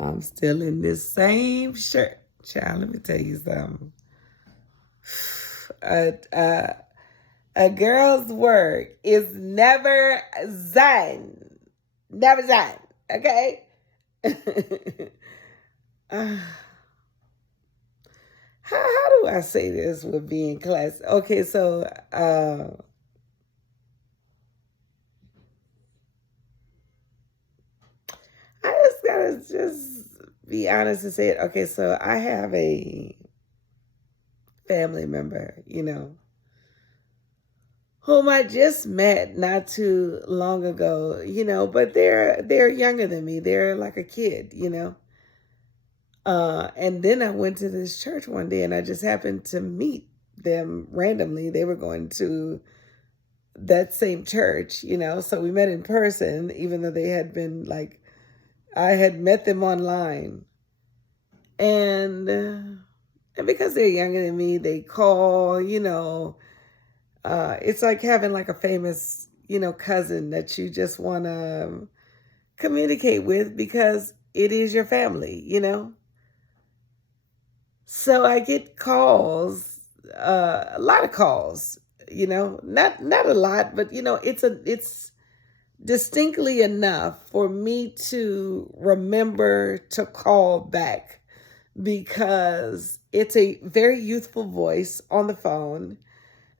I'm still in this same shirt. Child, let me tell you something. A, a girl's word is never done. Never done. Okay? How do I say this with being classy? Okay, so I just gotta just be honest and say it. Okay, so I have a family member, whom I just met not too long ago, but they're younger than me. They're like a kid. And then I went to this church one day and I just happened to meet them randomly. They were going to that same church. So we met in person, even though they had been like, I had met them online. And because they're younger than me, they call. It's like having like a famous, cousin that you just want to communicate with because it is your family. So I get calls, a lot of calls. Not a lot, but it's distinctly enough for me to remember to call back because it's a very youthful voice on the phone.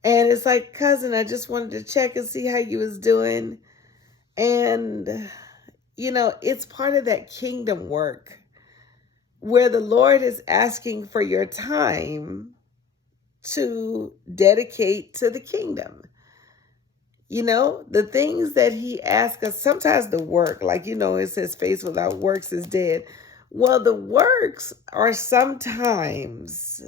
And it's like, cousin, I just wanted to check and see how you was doing. And, it's part of that kingdom work where the Lord is asking for your time to dedicate to the kingdom. The things that he asks us, sometimes the work, like, it says faith without works is dead. Well, the works are sometimes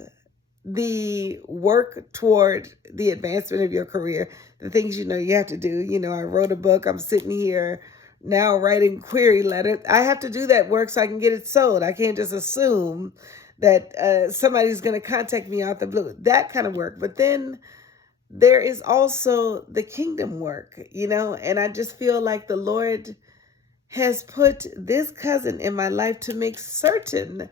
the work toward the advancement of your career, the things you have to do. I wrote a book. I'm sitting here now writing query letters. I have to do that work so I can get it sold. I can't just assume that somebody's going to contact me out the blue. That kind of work. But then there is also the kingdom work, and I just feel like the Lord has put this cousin in my life to make certain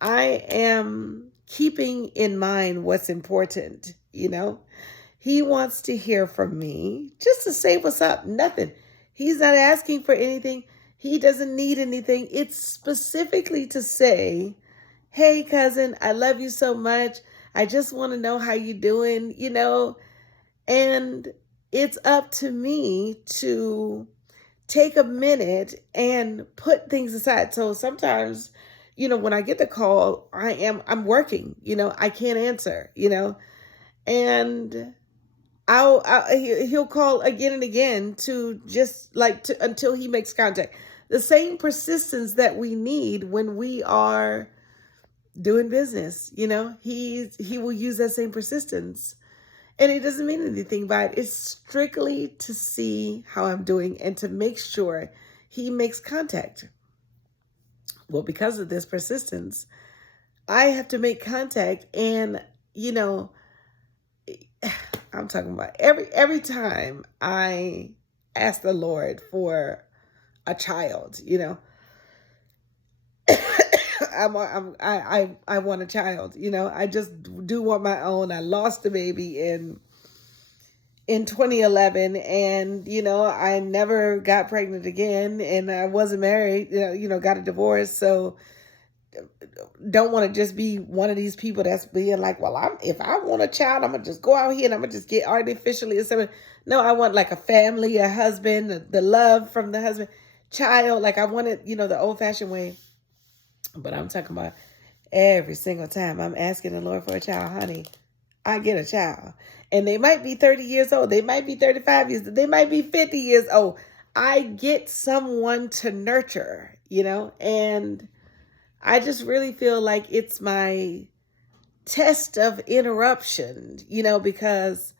I am keeping in mind what's important. He wants to hear from me just to say what's up. Nothing. He's not asking for anything. He doesn't need anything. It's specifically to say, hey, cousin, I love you so much. I just want to know how you doing, and it's up to me to take a minute and put things aside. So sometimes, when I get the call, I'm working, I can't answer, and he'll call again and again to just until he makes contact. The same persistence that we need when we are doing business, he will use that same persistence. And it doesn't mean anything by it. It's strictly to see how I'm doing and to make sure he makes contact. Well, because of this persistence, I have to make contact. And, I'm talking about every time I ask the Lord for a child, I want a child, I just do want my own. I lost a baby in 2011, and I never got pregnant again, and I wasn't married, got a divorce. So don't want to just be one of these people that's being like, well, if I want a child, I'm gonna just go out here and I'm gonna just get artificially inseminated. No, I want like a family, a husband, the love from the husband, child. Like I want it, the old fashioned way. But I'm talking about every single time I'm asking the Lord for a child, honey, I get a child. And they might be 30 years old. They might be 35 years. They might be 50 years old. I get someone to nurture, and I just really feel like it's my test of interruption, because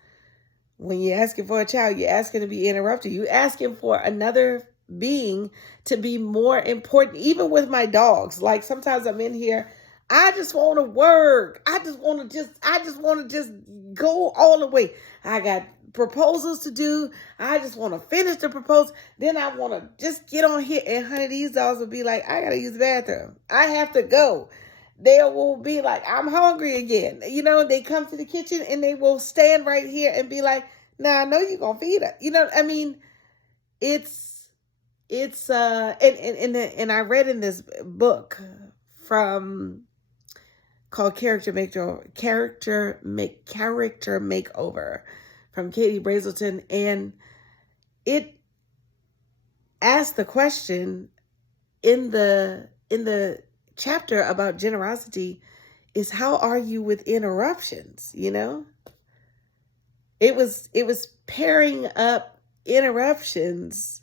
when you're asking for a child, you're asking to be interrupted. You're asking for another being to be more important, even with my dogs. Like sometimes I'm in here, I just want to work. I just want to just go all the way. I got proposals to do. I just want to finish the proposal. Then I want to just get on here. And honey, these dogs will be like, I got to use the bathroom. I have to go. They will be like, I'm hungry again. You know, they come to the kitchen and they will stand right here and be like, nah, I know you're going to feed her. You know, I mean, and I read in this book from called Character Makeover from Katie Brazelton, and it asked the question in the chapter about generosity is, how are you with interruptions? You know, it was pairing up interruptions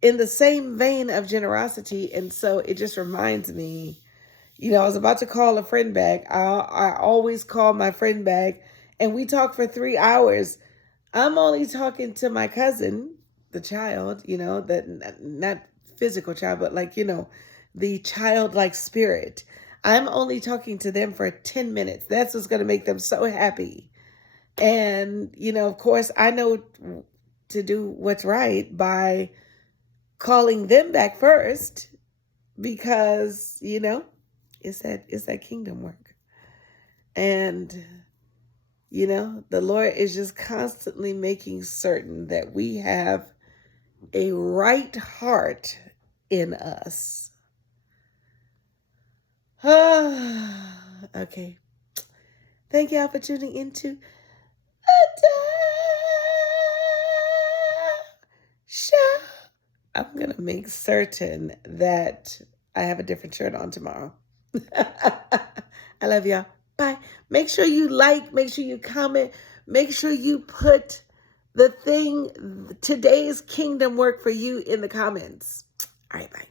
in the same vein of generosity. And so it just reminds me, you know, I was about to call a friend back. I always call my friend back and we talk for 3 hours. I'm only talking to my cousin, the child, you know, that not physical child, but like, you know, the childlike spirit. I'm only talking to them for 10 minutes. That's what's going to make them so happy. And, you know, of course, I know to do what's right by calling them back first, because, you know, it's that kingdom work. And, you know, the Lord is just constantly making certain that we have a right heart in us. Okay. Thank y'all for tuning into show. I'm going to make certain that I have a different shirt on tomorrow. I love y'all. Bye. Make sure you like, make sure you comment, make sure you put today's kingdom work for you in the comments. All right, bye.